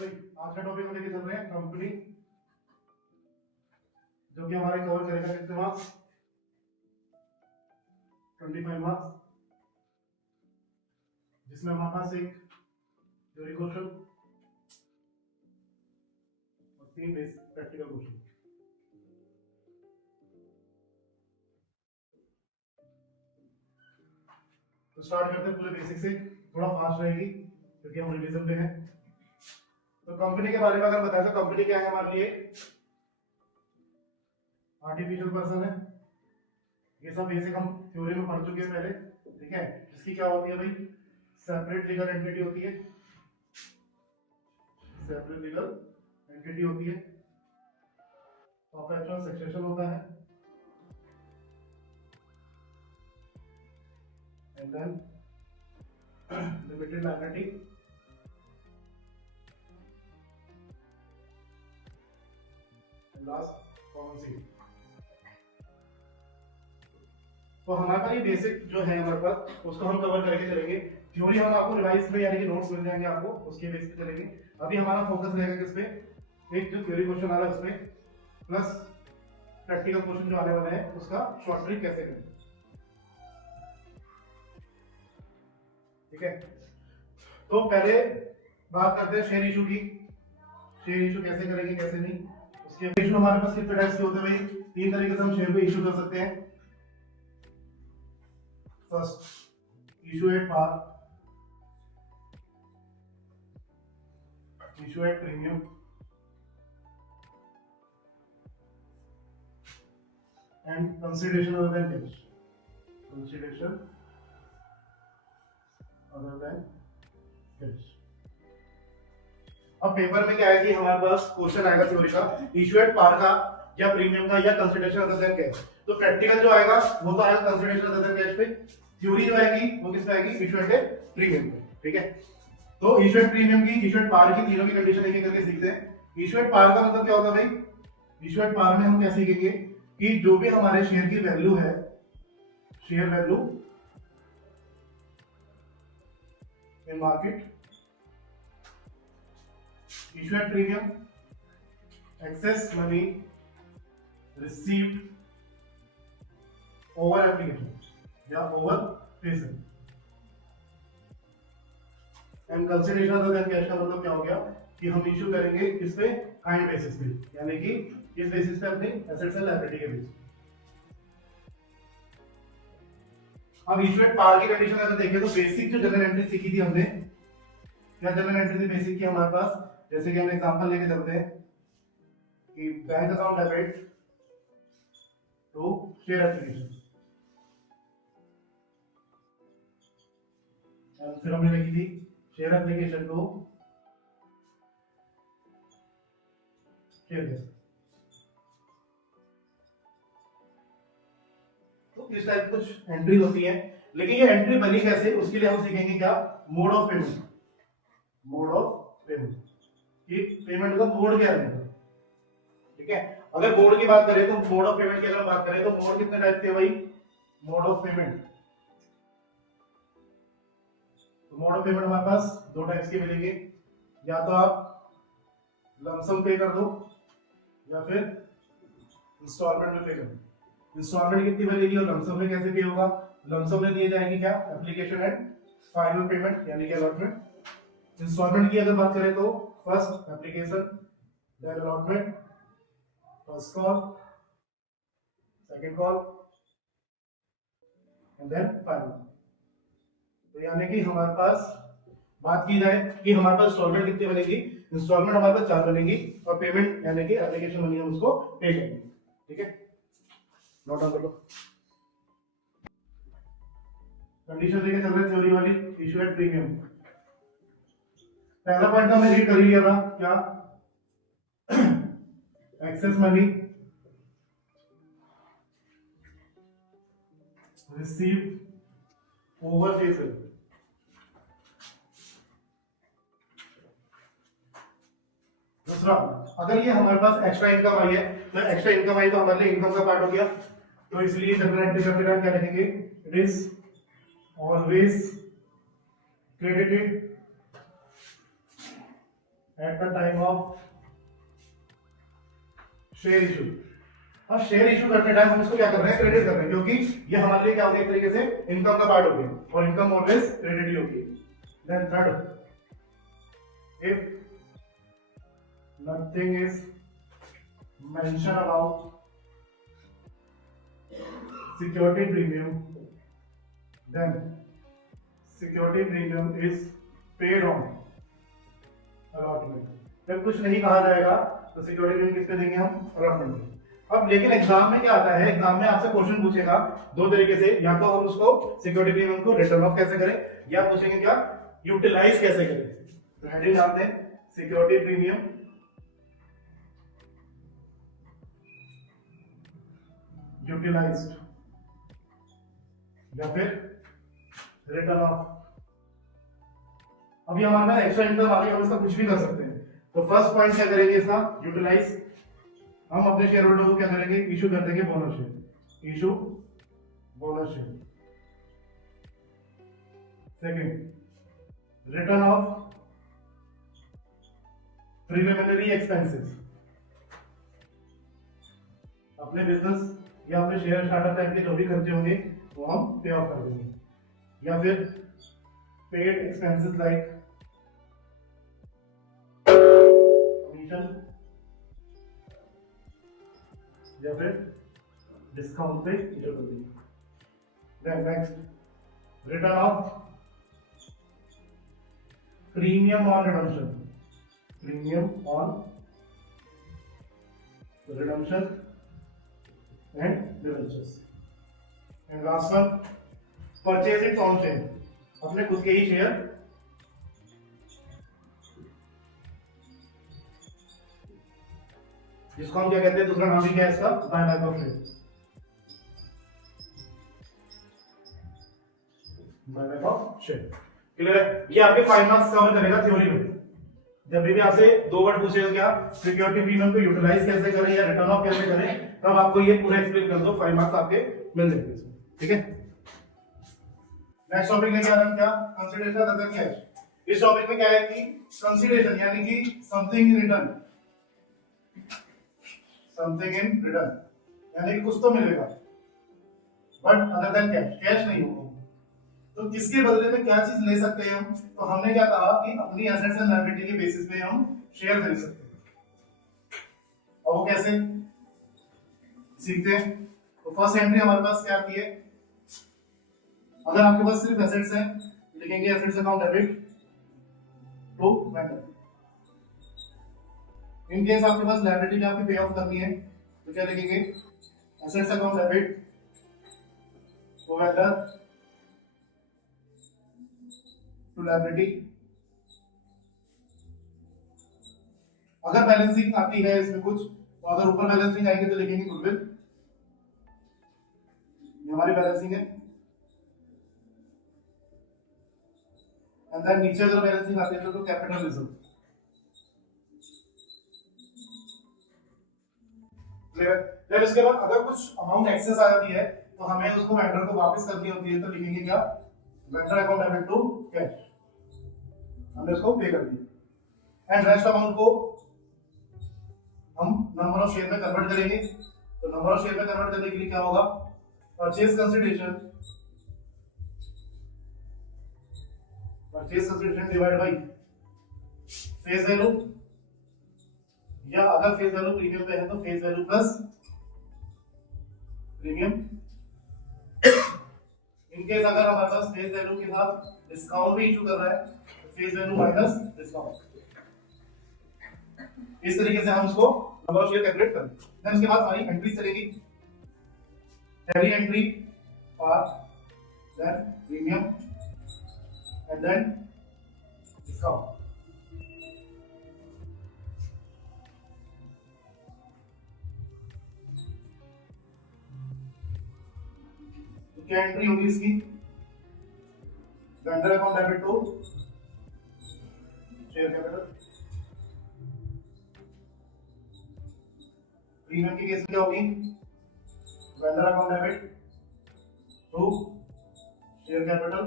भाई आज का टॉपिक हम लेके चल रहे हैं कंपनी, जो कि हमारे कवर करेगा कितने मार्क्स, 25 मार्क्स, जिसमें हमारे पास एक थ्योरी क्वेश्चन और 3 प्रैक्टिकल क्वेश्चन। तो स्टार्ट करते हैं पूरे बेसिक से, थोड़ा फास्ट रहेगी क्योंकि हम रिवीजन पे हैं। तो कंपनी के बारे में अगर बताएं तो कंपनी क्या है हमारे लिए, आर्टिफिशियल पर्सन है। ये सब बेसिक हम थ्योरी में पढ़ चुके हैं पहले, ठीक है। इसकी क्या होती है भाई, सेपरेट लीगल एंटिटी होती है, सेपरेट लीगल एंटिटी होती है। परपेचुअल सक्सेशन होता है, and then limited liability, and last common seal. तो हमारे पास ये बेसिक जो है हमारे पास, उसको हम कवर करके चलेंगे। थ्योरी हम आपको रिवाइज में यानी कि नोट्स मिल जाएंगे आपको, उसके बेस पे चलेंगे। अभी हमारा फोकस रहेगा किस पे, एक जो थ्योरी क्वेश्चन आ रहा है उसमें, प्लस प्रैक्टिकल क्वेश्चन जो आने वाले हैं उसका शॉर्ट ट्रिक कैसे करें, ठीक है। तो पहले बात करते हैं शेयर इशू की। शेयर इशू कैसे करेंगे कैसे नहीं, उसके इशू हमारे पास कितने टाइप्स के होते हैं भाई, 3 तरीके से हम शेयर को इशू कर सकते हैं। First, issue at par, issue at premium, and consideration other than cash, consideration other than cash। अब पेपर में क्या है कि हमारे पास क्वेश्चन आएगा थ्योरी का, इशू एट पार का या प्रीमियम का या कंसिडरेशन अदर देन कैश। तो प्रैक्टिकल जो आएगा वो तो आएगा कंसिडरेशन अदर देन कैश पे, थ्योरी जो आएगी वो किस पे आएगी, इशू एट प्रीमियम पे, ठीक है। तो इशू एट प्रीमियम की, इशू एट पार की, तीनों की कंडीशन एक एक करके सीखते हैं। इशू एट पार का मतलब क्या होता है भाई, इशू एट पार में हम क्या सीखेंगे कि जो भी हमारे शेयर की वैल्यू है, share value in market, issue at premium, excess money received over application या over payment, and consideration other than cash का मतलब क्या हो गया कि हम इशू करेंगे किस पे, काइंड बेसिस पे, यानी कि किस बेसिस पे, अपनी एसेट्स एंड लायबिलिटी के बेसिस। अब इशू एट पार की कंडीशन अगर देखें तो बेसिक जो जनरल एंट्री सीखी थी हमने, क्या जनरल एंट्री थी बेसिक की हमारे पास, जैसे कि हम एग्जांपल लेके चलते हैं कि bank account debit to share application, और फिर हमने लिखी थी शेयर एप्लीकेशन टू शेयर। तो इस टाइप कुछ एंट्री होती है, लेकिन ये एंट्री बनी कैसे, उसके लिए हम सीखेंगे क्या, mode of payment. Mode of payment, कि पेमेंट का मोड क्या रहेगा, ठीक है। अगर मोड की बात करें तो मोड ऑफ पेमेंट की अगर बात करें तो मोड कितने टाइप के भाई, मोड ऑफ पेमेंट। तो मोड ऑफ पेमेंट हमारे पास 2 टाइप्स के मिलेंगे, या तो आप लमसम पे कर दो या फिर इंस्टॉलमेंट में पे कर दो। इंस्टॉलमेंट कितनी बनेगी और लमसम में कैसे पे होगा, लमसम में दिए जाएंगे क्या, एप्लीकेशन एंड फाइनल पेमेंट यानी कि अलॉटमेंट। इंस्टॉलमेंट की अगर बात करें तो first application, then allotment, first call, second call, and then final. तो यानी कि हमारे पास बात की जाए कि हमारे पास इंस्टॉलमेंट कितनी बनेगी, इंस्टॉलमेंट हमारे पास 4 बनेगी, और पेमेंट यानी कि एप्लीकेशन मनी हम उसको पे करेंगे, ठीक है। नोट डाउन कर लो। कंडीशन लेके चल रहे हैं थ्योरी वाली, इशू एट प्रीमियम। पहला पॉइंट हमने रीड कर ही लिया था, क्या, excess money receive over face value. दूसरा, अगर ये हमारे पास एक्स्ट्रा इनकम आई है, तो एक्स्ट्रा इनकम आई तो हमारे लिए इनकम का पार्ट हो गया, तो इसलिए जनरल एंट्री करते टाइम क्या लिखेंगे, it is always credited at the time of share issue. अब शेयर इशू करते टाइम हम इसको क्या कर रहे हैं, क्रेडिट कर रहे हैं, क्योंकि ये हमारे लिए क्या हो गया, एक तरीके से इनकम का पार्ट हो गया और इनकम ऑलवेज क्रेडिट ही होगी। Then third, if nothing is mentioned about security premium, then security premium is paid on allotment। जब कुछ नहीं कहा जाएगा तो सिक्योरिटी प्रीमियम किस पे देंगे हम, अलॉटमेंट पे। अब लेकिन एग्जाम में क्या आता है, एग्जाम में आपसे क्वेश्चन पूछेगा दो तरीके से, या तो हम उसको सिक्योरिटी प्रीमियम को रिटर्न ऑफ कैसे करें, या पूछेंगे क्या यूटिलाइज कैसे करें। तो हेडिंग डालते हैं सिक्योरिटी प्रीमियम यूटिलाइज्ड या फिर रिटर्न ऑफ। अभी हमारे पास एक्स्ट्रा इनकम आ गई, हम इसका कुछ भी कर सकते हैं। तो फर्स्ट पॉइंट क्या करेंगे इसका, यूटिलाइज। हम अपने शेयर होल्डर को क्या करेंगे, इशू कर देंगे bonus share, issue bonus share. Second, return of preliminary expenses. अपने बिजनेस या अपने शेयर स्टार्टअप टाइम के जो भी खर्चे होंगे वो हम पे ऑफ कर देंगे। या फिर पेड एक्सपेंसेस लाइक कमीशन या फिर डिस्काउंट पे इशू कर देंगे। Then next, return of premium on redemption, premium on redemption and debentures। and last one, purchase its own share, अपने खुद के ही शेयर जिसको हम क्या कहते हैं, दूसरा नाम भी क्या है इसका, buyback of share, buyback of share. Clear है, ये आपके 5 मार्क्स कवर करेगा थ्योरी में। जब भी आपसे दो वर्ड पूछेगा क्या सिक्योरिटी प्रीमियम को यूटिलाइज कैसे करें या रिटर्न ऑफ कैसे करें, तब आपको ये पूरा एक्सप्लेन कर दो, 5 मार्क्स आपके मिल जाएंगे इसमें। ठीक है, नेक्स्ट टॉपिक लेके आ रहे हैं क्या, कंसीडरेशन अदर देन कैश। इस टॉपिक में क्या है कि कंसीडरेशन यानी कि something in return, something in return यानी कि कुछ तो मिलेगा but other than cash, cash नहीं होगा। तो किसके बदले में क्या चीज ले सकते हैं हम, तो हमने क्या कहा कि अपनी एसेट्स एंड लायबिलिटी के बेसिस पे हम शेयर खरीद सकते हैं। और वो कैसे सीखते हैं, तो फर्स्ट एंट्री हमारे पास क्या आती है, अगर आपके पास सिर्फ एसेट्स हैं लिखेंगे assets account debit to vendor. In case आपके पास लायबिलिटी में आपकी पे ऑफ करनी है तो क्या लिखेंगे, assets account debit to vendor to liability. अगर बैलेंसिंग आती है इसमें कुछ, तो अगर ऊपर बैलेंसिंग आएगी तो लिखेंगे गुडविल, ये हमारी बैलेंसिंग है। एंड देन नीचे अगर बैलेंसिंग आती है तो कैपिटल रिजर्व। क्लियर। देन इसके बाद अगर कुछ अमाउंट एक्सेस आ जाती है तो हमें उसको वेंडर को वापस करनी होती है, तो लिखेंगे क्या, vendor account debit to cash, हमने उसको पे कर दिया। एंड रेस्ट अमाउंट को हम नंबर ऑफ शेयर में कन्वर्ट करेंगे। तो नंबर ऑफ शेयर में कन्वर्ट करने के लिए क्या होगा, purchase consideration, purchase consideration divide by face value, या अगर फेस वैल्यू प्रीमियम पे है तो face value plus premium. In case अगर हमारे पास फेस वैल्यू के साथ डिस्काउंट भी इशू कर रहा है तो फेस वैल्यू माइनस डिस्काउंट। इस तरीके से हम उसको नंबर ऑफ शेयर कैलकुलेट करें। देन उसके बाद हमारी एंट्रीज चलेगी, पहली entry par, then premium and then discount. तो क्या एंट्री होगी इसकी, vendor account debit to share capital. Premium की केस में क्या होगी, vendor account debit to share capital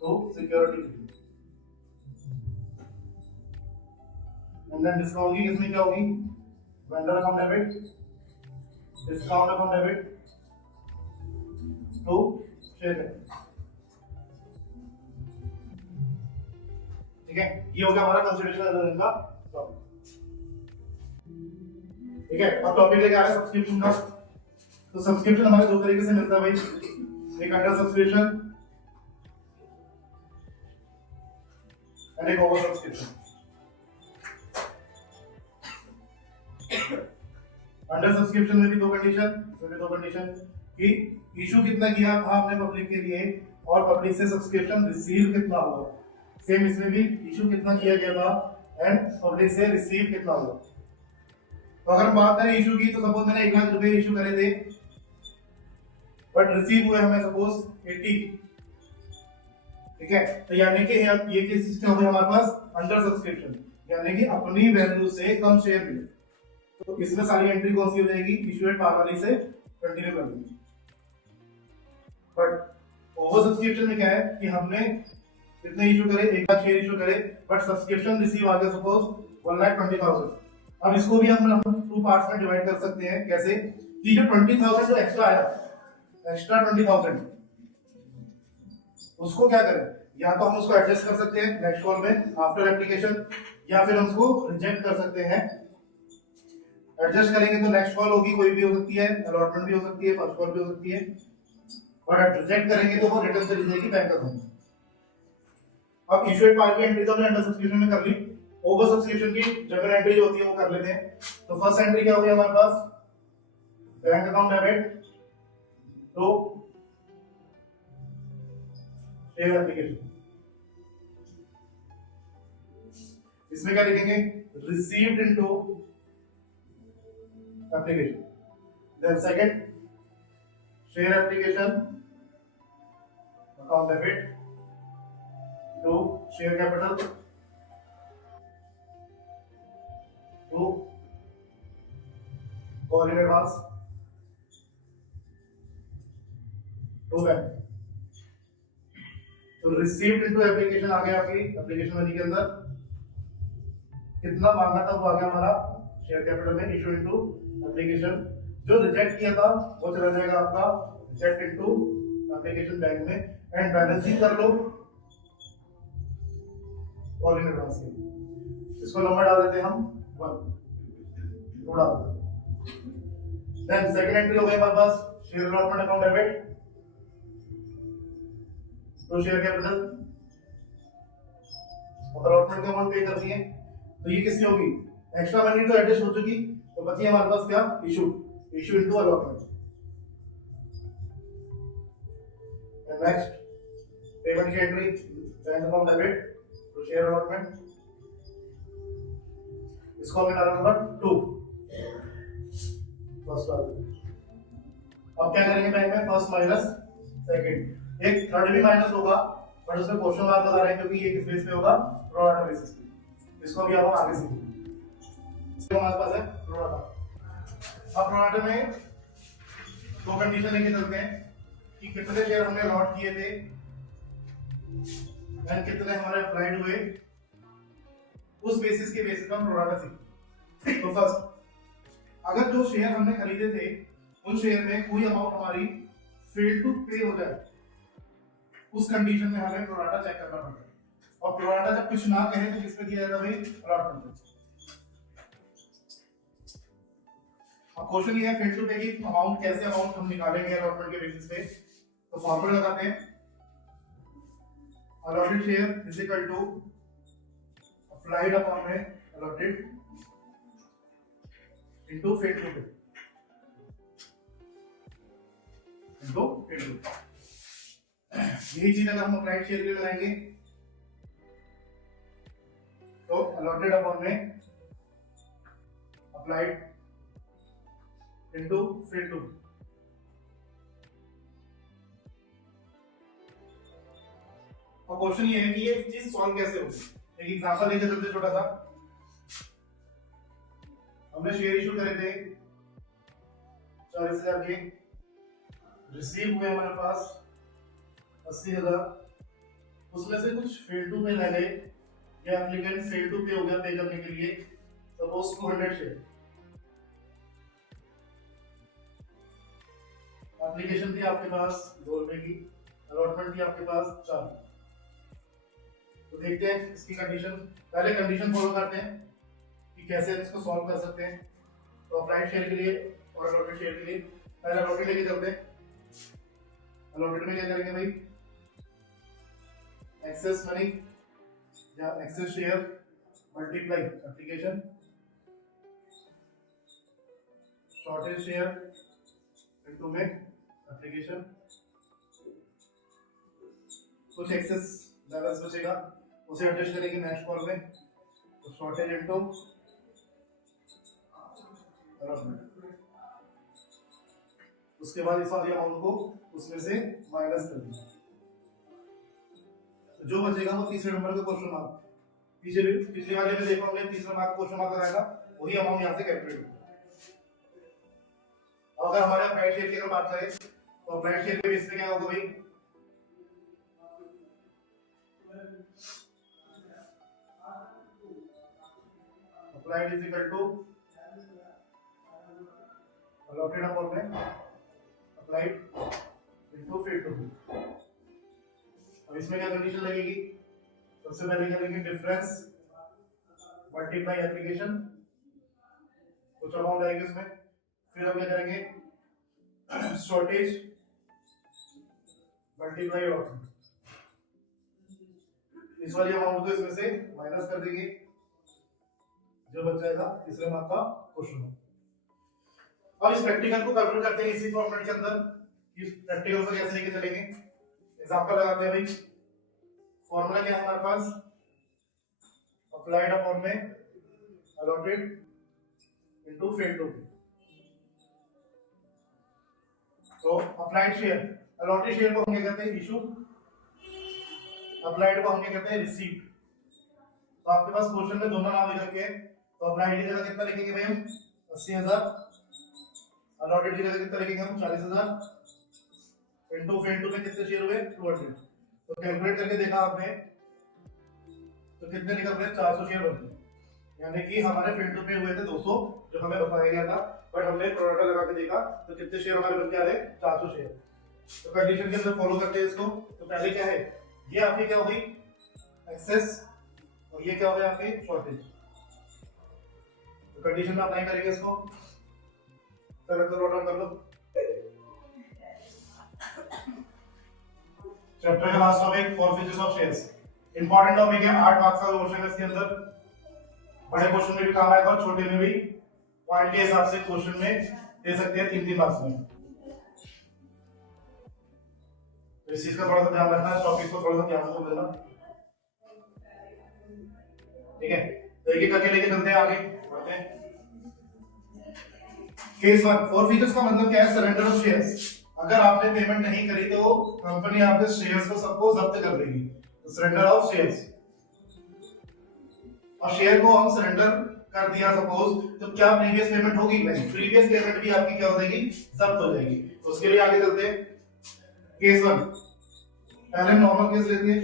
to security. And then discount की किसमें क्या होगी, vendor account debit, discount account debit to share capital. ठीक है, ये हो गया हमारा कंसिडरेशन का टॉपिक। ठीक है, अब टॉपिक लेके आ रहे हैं सब्सक्रिप्शन का। तो सब्सक्रिप्शन हमारे दो तरीके से मिलता है भाई, एक अंडर सब्सक्रिप्शन एंड एक ओवर सब्सक्रिप्शन। अंडर सब्सक्रिप्शन में भी दो कंडीशन कि इशू कितना किया था आपने पब्लिक के लिए और पब्लिक से सब्सक्रिप्शन रिसीव कितना हुआ। सेम इसमें भी इशू कितना किया गया था एंड पब्लिक से रिसीव कितना हुआ। तो अगर हम बात करें इशू की, तो सपोज मैंने 1 लाख रुपए इशू करे थे बट रिसीव हुए हमें सपोज 80। ठीक है, तो यानी कि ये केस सिस्टम हो गया हमारे पास अंडर सब्सक्रिप्शन, यानी कि अपनी वैल्यू से कम शेयर मिले। तो इसमें सारी एंट्री कौन सी हो जाएगी, इशू एट पार वाली से कंटिन्यू कर देंगे। बट ओवर सब्सक्रिप्शन में क्या है कि हमने कितने इशू करे, 1 लाख शेयर इशू करे बट सब्सक्रिप्शन रिसीव आ गया सपोज 1,20,000। अब इसको भी हम टू पार्ट्स में डिवाइड कर सकते हैं। कैसे कि जो 20,000 जो एक्स्ट्रा आया, एक्स्ट्रा 20,000 उसको क्या करें, या तो हम उसको एडजस्ट कर सकते हैं नेक्स्ट कॉल में आफ्टर एप्लीकेशन, या फिर हम उसको रिजेक्ट कर सकते हैं। एडजस्ट करेंगे तो नेक्स्ट कॉल होगी, कोई भी हो सकती है, अलॉटमेंट भी हो सकती है, फर्स्ट कॉल भी हो सकती है, और रिजेक्ट करेंगे तो वो रिटर्न चली जाएगी बैंक अकाउंट। अब इशू एट पार की एंट्री तो हमने अंडर सब्सक्रिप्शन में कर ली, ओवर सब्सक्रिप्शन की जनरल एंट्री जो होती है वो कर लेते हैं। तो फर्स्ट एंट्री क्या होगी हमारे पास, bank account debit to share application. इसमें क्या लिखेंगे, received into application. Then second share application account debit to share capital to call in advance to bank. तो रिसीव्ड इनटू एप्लीकेशन आ गया आपकी एप्लीकेशन मनी के अंदर, कितना मांगा था वो आ गया हमारा शेयर कैपिटल में, इशू इनटू एप्लीकेशन। जो रिजेक्ट किया था वो चला जाएगा आपका रिजेक्ट इनटू एप्लीकेशन बैंक में, एंड बैलेंस शीट कर लो कॉल इन एडवांस के। इसको नंबर डाल देते हैं हम 1 थोड़ा। देन सेकंड एंट्री हो गई हमारे पास share allotment account debit to share capital, allotment का अमाउंट पे कर दिए। तो ये किसकी होगी, एक्स्ट्रा मनी तो एडजस्ट हो चुकी, तो बची हमारे पास क्या, issue into allotment. Next payment की entry bank account debit to share allotment, इसको हमने डाला नंबर 2 फर्स्ट वाला। अब क्या करेंगे बैंक में, फर्स्ट माइनस सेकंड, एक थर्ड भी माइनस होगा बट उसमें क्वेश्चन मार्क लगा रहे हैं क्योंकि ये किस बेस पे होगा, प्रो राटा बेसिस पे। इसको भी अब हम आगे सीखेंगे। तो हमारे पास है प्रो राटा। अब प्रो राटा में दो कंडीशन लेके चलते हैं कि कितने शेयर हमने अलॉट किए थे एंड कितने हमारे अप्लाइड हुए, उस बेसिस के बेसिस पर हम प्रो राटा सीखेंगे। तो फर्स्ट, अगर जो शेयर हमने खरीदे थे उन शेयर में कोई अमाउंट हमारी फेल टू पे हो जाए, उस कंडीशन में हमें प्रो राटा चेक करना पड़ता है। और प्रो राटा जब कुछ ना कहे तो किस पे दिया जाता है भाई, अलॉटमेंट पे। अब क्वेश्चन ये है फेल टू पे की अमाउंट, कैसे अमाउंट हम निकालेंगे अलॉटमेंट के बेसिस पे। तो फॉर्मूला लगाते हैं, allotted share is equal to applied upon में allotted into paid to pay into paid to pay। यही चीज अगर हम अप्लाइड शेयर के लिए लगाएंगे तो allotted upon में applied into paid to pay। और क्वेश्चन ये है कि ये चीज सॉल्व कैसे होगी। एक एग्जांपल लेके चलते छोटा सा। हमने शेयर इशू करे थे 40,000 के, रिसीव हुए हमारे पास 80,000, उसमें से कुछ फेल टू पे रह गए या एप्लीकेंट फेल टू पे हो गया पे करने के लिए, सपोज 200 शेयर। एप्लीकेशन थी आपके पास 2 रुपए की, अलॉटमेंट थी आपके पास 4। तो देखते हैं इसकी कंडीशन, पहले कंडीशन फॉलो करते हैं कि कैसे इसको सॉल्व कर सकते हैं। तो अप्लाइड शेयर के लिए और अलॉटेड शेयर के लिए पहले अलॉटेड लेके चलते हैं। अलॉटेड में क्या करेंगे भाई, एक्सेस मनी या access share multiply application, shortage share into में एप्लीकेशन, कुछ एक्सेस बैलेंस बचेगा उसे एडजस्ट करेंगे नेक्स्ट कॉल में, तो शॉर्टेज इनटू अलॉटमेंट। उसके बाद इस वाली अमाउंट को उसमें से माइनस कर देंगे, तो जो बचेगा वो तीसरे नंबर का क्वेश्चन मार्क, पिछले वाले में देखो हमने तीसरा मार्क क्वेश्चन मार्क लगाएगा, वही अमाउंट यहाँ से कैलकुलेट होगा। अगर हमारे अप्लाइड शेयर की अगर बात करें तो अप्लाइड शेयर के बेस पे क्या होगा भाई, applied is equal to allotted upon में अप्लाइड इनटू फेड टू। अब इसमें क्या कंडीशन लगेगी, सबसे पहले क्या लेंगे डिफरेंस मल्टीप्लाई एप्लीकेशन, कुछ अमाउंट आएगी उसमें, फिर हम क्या करेंगे शॉर्टेज मल्टीप्लाई अलॉटमेंट, इस वाली अमाउंट को इसमें से माइनस कर देंगे, जो बच जाएगा तीसरे मार्क का क्वेश्चन। अब इस प्रैक्टिकल को कैलकुलेट करते हैं इसी फॉर्मेट के अंदर, इस प्रैक्टिकल को कैसे लेके चलेंगे। एग्जांपल लगाते हैं भाई, फॉर्मूला क्या है हमारे पास, अप्लाइड अपॉन में अलॉटेड इनटू फेड टू। तो अप्लाइड शेयर, अलॉटेड शेयर को हम क्या कहते हैं इशू, अप्लाइड को हम क्या कहते हैं रिसीट। तो आपके पास क्वेश्चन में दोनों नाम लिख रखे हैं, तो अप्लाइड की जगह कितना लिखेंगे भाई हम 80,000, अलॉटेड की जगह कितना लिखेंगे हम 40,000 इनटू फेड टू में कितने शेयर हुए 200। तो कैलकुलेट करके देखा आपने तो कितने निकल रहे 400 शेयर बनते हैं, यानी कि हमारे फेड टू पे हुए थे 200 जो हमें बताया गया था, बट हमने प्रोडक्ट लगा के देखा तो कितने शेयर हमारे बन के आ रहे 400 शेयर। तो कंडीशन के अंदर फॉलो करते हैं इसको। तो पहले क्या है, ये आपकी क्या होगी एक्सेस और ये क्या होगा आपकी शॉर्टेज। तो कंडीशन में अप्लाई करेंगे इसको, नोट डाउन कर लो। चैप्टर का last topic for features of shares, important topic है, 8 मार्क्स का क्वेश्चन है इसके अंदर, बड़े क्वेश्चन में भी काम आएगा और छोटे में भी पॉइंट के हिसाब से क्वेश्चन में दे सकते हैं 3-3 मार्क्स में। तो इस चीज का थोड़ा सा ध्यान रखना, इस टॉपिक को थोड़ा सा ध्यान से समझना, ठीक है। तो एक एक करके लेके चलते हैं, आगे बढ़ते हैं। केस 1, फॉर फीचर्स का मतलब क्या है, सरेंडर ऑफ शेयर्स। अगर आपने पेमेंट नहीं करी तो कंपनी आपके शेयर्स को सबको जब्त कर देगी, तो सरेंडर ऑफ शेयर्स। और शेयर को हम सरेंडर कर दिया सपोज, तो क्या प्रीवियस पेमेंट होगी, नहीं, प्रीवियस पेमेंट भी आपकी क्या हो जाएगी जब्त हो जाएगी। तो उसके लिए आगे चलते हैं। केस 1, पहले नॉर्मल केस लेते हैं,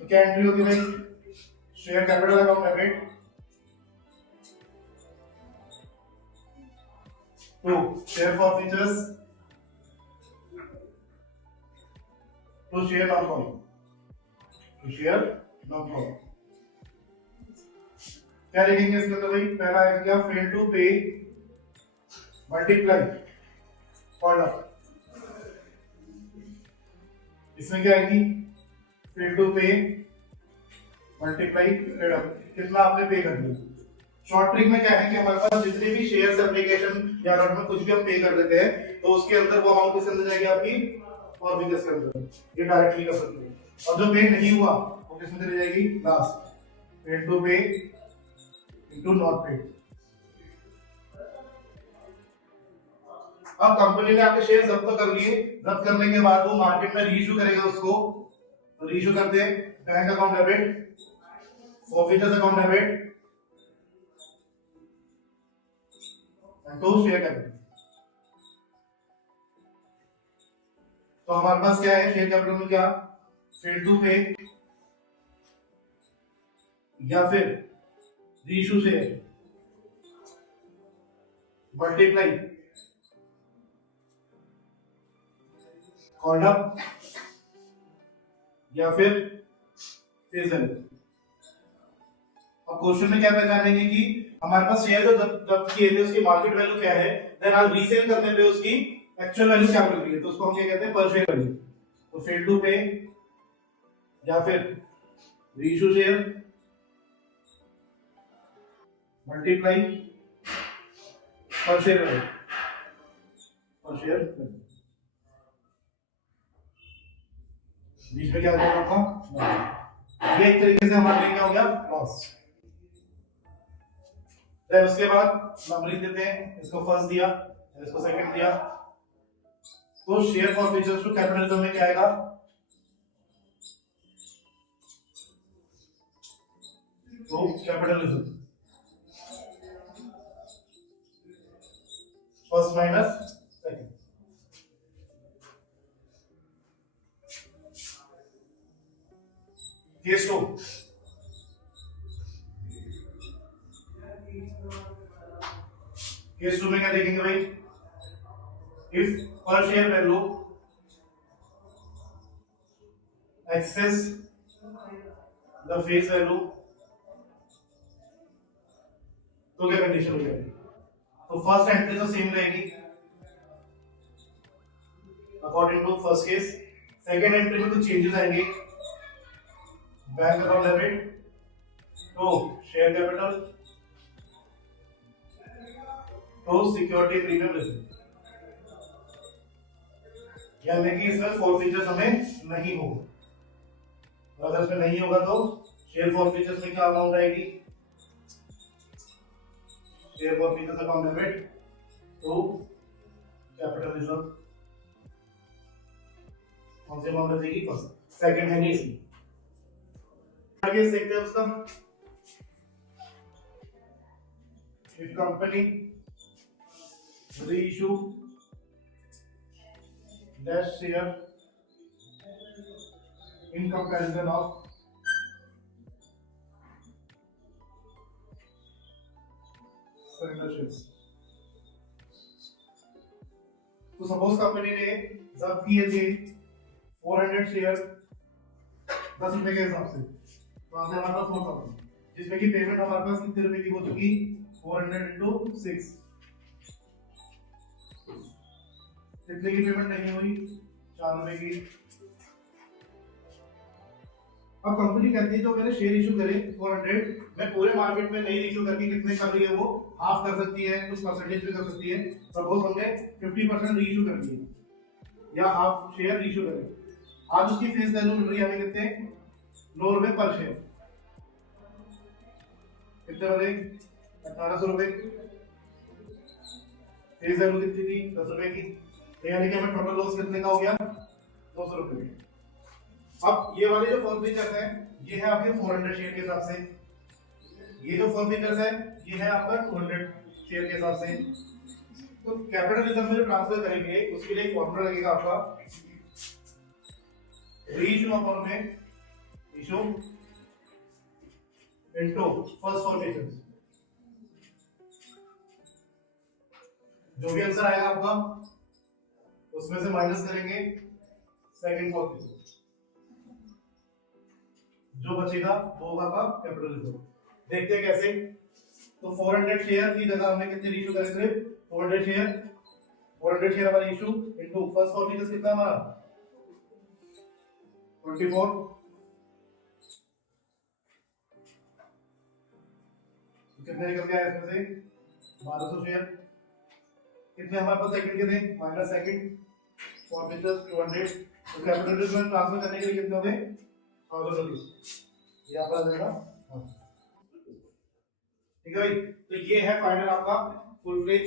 तो क्या एंट्री होती है भाई, share capital account debit to share forfeiture to share non calling, to share non calling. क्या लिखेंगे इसके अंदर भाई, पहला आएगा क्या fail to pay multiply column, इसमें क्या आएगी fail to pay multiply column, कितना आपने पे कर दिया। शॉर्ट ट्रिक में क्या है कि हमारे पास जितने भी शेयर्स एप्लीकेशन या अलॉट में कुछ भी हम पे कर देते हैं तो उसके अंदर वो अमाउंट किसके अंदर जाएगी आपकी और बिजनेस के अंदर, ये डायरेक्टली कर सकते हैं। और जो पे नहीं हुआ वो किसमें चली जाएगी लास्ट, फेल टू पे इनटू नॉट पेड। अब कंपनी ने आपके शेयर जब्त कर लिए, जब्त करने के बाद वो मार्केट में रीइश्यू करेगा उसको, तो रीइश्यू करते हैं bank account debit, forfeitures account debit and to share capital. तो हमारे पास क्या है शेयर कैपिटल में, क्या फेल टू पे या फिर reissue share multiply called up या फिर फेज वैल्यू। अब क्वेश्चन में क्या पहचानेंगे कि हमारे पास शेयर जो जब्त किए थे उसकी मार्केट वैल्यू क्या है, देन आज रीसेल करने पे उसकी एक्चुअल वैल्यू क्या मिल रही है, तो उसको हम क्या कहते हैं, पर शेयर वैल्यू। तो फेल टू पे या फिर रीइशू शेयर मल्टीप्लाई पर शेयर वैल्यू, पर शेयर वैल्यू। बीच में क्या आ जाएगा आपका, ये एक तरीके से हमारे लिए क्या हो गया, लॉस। फिर उसके बाद नंबरिंग देते हैं, इसको फर्स्ट दिया, इसको सेकंड दिया, तो share forfeiture to capitalism में क्या आएगा, तो capitalism first minus second. Case 2, case 2 में क्या देखेंगे भाई, if per share value excess the face value, तो क्या कंडीशन हो जाएगी, तो फर्स्ट एंट्री तो सेम रहेगी according to first case, second entry में कुछ चेंजेस आएंगे, bank account debit to share capital to security premium receive, यानी कि इसमें फोर फीचर्स हमें नहीं होगा, अगर इसमें नहीं होगा तो शेयर फॉर फीचर्स में क्या अमाउंट आएगी, share for features account debit तो कैपिटल रिजर्व, कौन सी अमाउंट रहेगी, फर्स्ट, सेकंड है नहीं इसमें। आगे देखते हैं उसका, if company reissue dash share in comparison of surrender shares, तो सपोज कंपनी ने जब्त किए थे 400 शेयर 10 रुपए के हिसाब से, तो आज हमारे पास 4000, जिसमें की पेमेंट हमारे पास कितने रुपए की हो चुकी, 400 into 6, कितने की पेमेंट नहीं हुई, 4 रुपए की। अब कंपनी कहती है जो मैंने शेयर इशू करे 400, मैं पूरे मार्केट में नहीं इशू करके कितने कर रही है, वो हाफ कर सकती है, कुछ परसेंटेज भी कर सकती है, सपोज हमने 50% रीइशू कर दिया या हाफ शेयर रीइशू करे, आज उसकी फेस वैल्यू मिल रही है हमें कितने, 9 रुपए पर शेयर, कितने बने, 1800 रुपए, फेस वैल्यू कितनी थी, 10 रुपए की, तो यानी कि हमें टोटल लॉस कितने का हो गया, 200 रुपए। अब ये वाले जो फोर फीचर्स हैं, ये है आपके 400 शेयर के हिसाब से, ये जो फोर फीचर्स है ये है आपका 200 शेयर के हिसाब से। तो कैपिटलिज्म में जो ट्रांसफर करेंगे उसके लिए एक फॉर्मूला लगेगा आपका, रीइशू अपॉन में issue into first four features, जो भी आंसर आएगा आपका उसमें से माइनस करेंगे सेकंड फोर फीचर, जो बचेगा वो होगा आपका कैपिटलिज्म। देखते हैं कैसे, तो 400 शेयर की जगह हमने कितने इशू करे, सिर्फ 400 शेयर हमारा issue into first four features कितना हमारा 24, कितने निकल गया इसमें से 1200 शेयर, कितने हमारे पास सेकंड के थे, माइनस सेकंड फॉर फीचर्स 200, तो कैपिटलिज्म में ट्रांसफर करने के लिए कितने हो गए 1000 रुपीस, ये आपका देगा, ठीक है भाई। तो ये है फाइनल आपका फुल फ्लेज